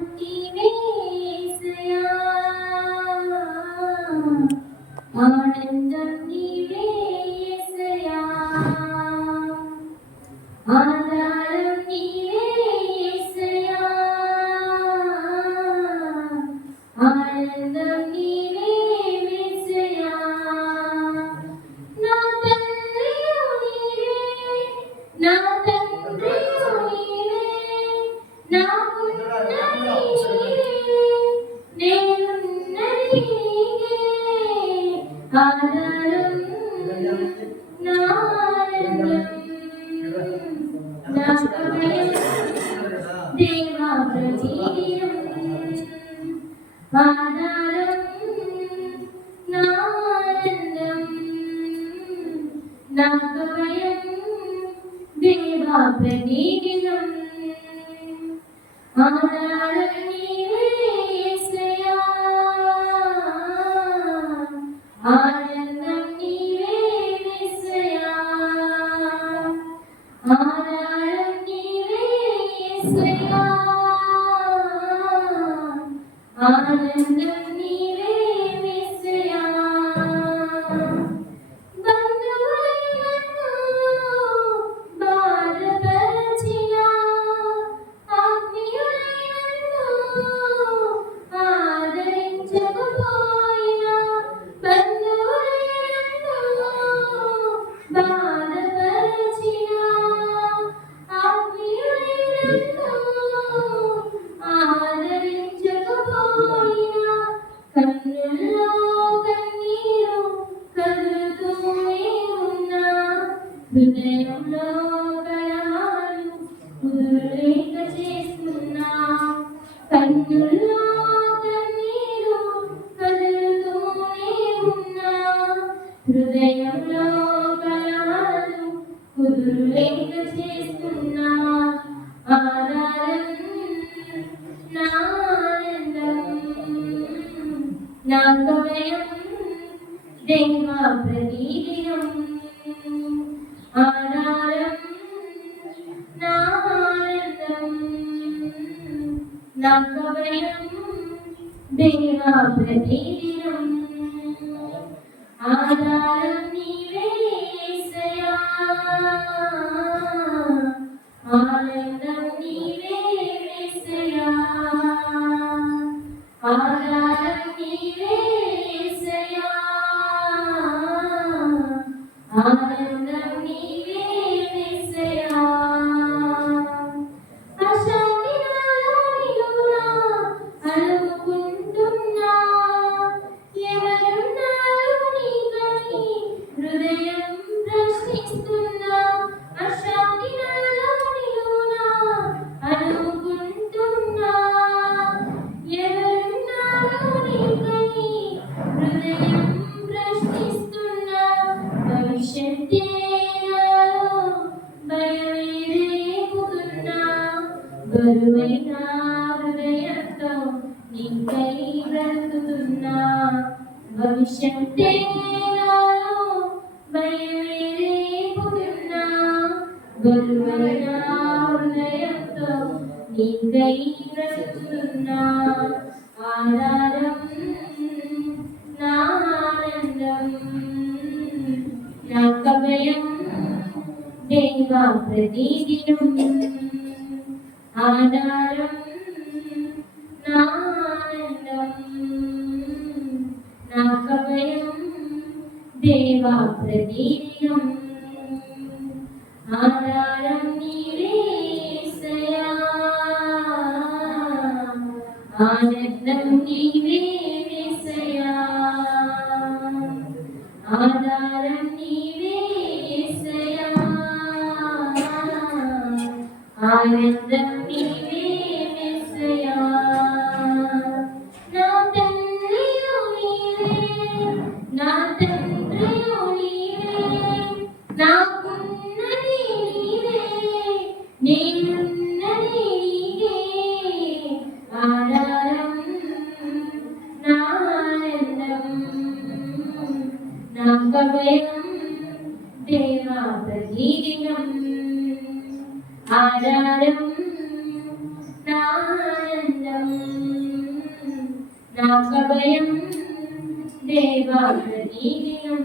నీవే యేసయ్యా, ఆనందం నీవే యేసయ్యా, ఆధారం నీవే యేసయ్యా, ఆనందం నీవే యేసయ్యా, నా తండ్రియు నీవే, నా తండ్రియు నీవే, నాకున్నది నీవే, నేనున్నది నీవే, ఆధారం నా ఆనందం నా కవయం దేవా ప్రతిదినం, ఆధారం నా ఆనందం నా కవయం దేవా ప్రతిదినం, ఆధారం నీవే యేసయ్యా, ఆనందం నీవే యేసయ్యా, ఆధారం నీవే యేసయ్యా, ఆనందం నీవే యేసయ్యా, బంధువులను బాధపరచిన ఆత్మీయులను ఆదరించకపోయినా, బంధువులను బాధపరచిన ఆత్మీయులను ఆదరించకపోయినా, కన్నుల్లో కన్నీరు కదులుతూనే ఉన్నా, హృదయంలో కలహాలు కుదురులేక చేస్తున్నా, కన్నుల్లో కన్నీరు కదులుతూనే ఉన్నా, హృదయంలో కలహాలు కుదురులేక చేస్తున్నా, ఆధారం నా ఆనందం నా కవయం దేవా ప్రతిదినం, ఆధారం నా ఆనందం నా కవయం దేవా ప్రతిదినం, ఆధారం నీవే యేసయ్యా, ఆనందం నీవే యేసయ్యా, ఆధారం నీవే యేసయ్యా, ఆనందం నీవే యేసయ్యా, అశాంతి నాలోనిలోనా అలుముకుంటున్నా, ఎవరున్నారు నీకని హృదయం ప్రశ్నిస్తున్నా, అశాంతి నాలోనిలోనా అలుముకుంటున్నా, ఎవరున్నారు నీకని హృదయం ప్రశ్నిస్తున్నా, భవిష్యత్తే నాలో భయమే రేపుతున్నా, బరువైన హృదయంతో నీకై బ్రతుకుతున్నా, భవిష్యత్తే నాలో భయమే రేపుతున్నా, బరువైన హృదయంతో నీకై బ్రతుకుతున్నా, ఆధారం నా ఆనందం నా కవయం దేవా ప్రతిదినం, ఆధారం నా ఆనందం నా కవయం దేవా ప్రతిదినం, ఆధారం నీవే యేసయ్యా, ఆనందం నీవే యేసయ్యా, ఆధారం నీవే యేసయ్యా, ఆనందం నీవే యేసయ్యా, నా తండ్రియు నీవే, నా తండ్రియు నీవే, నాకున్నది నీవే, నేనున్నది నీవే, ఆధారం నా ఆనందం నా కవయం దేవా ప్రతిదినం, ఆధారం నా ఆనందం నాకభయం దేవా ప్రతిదినం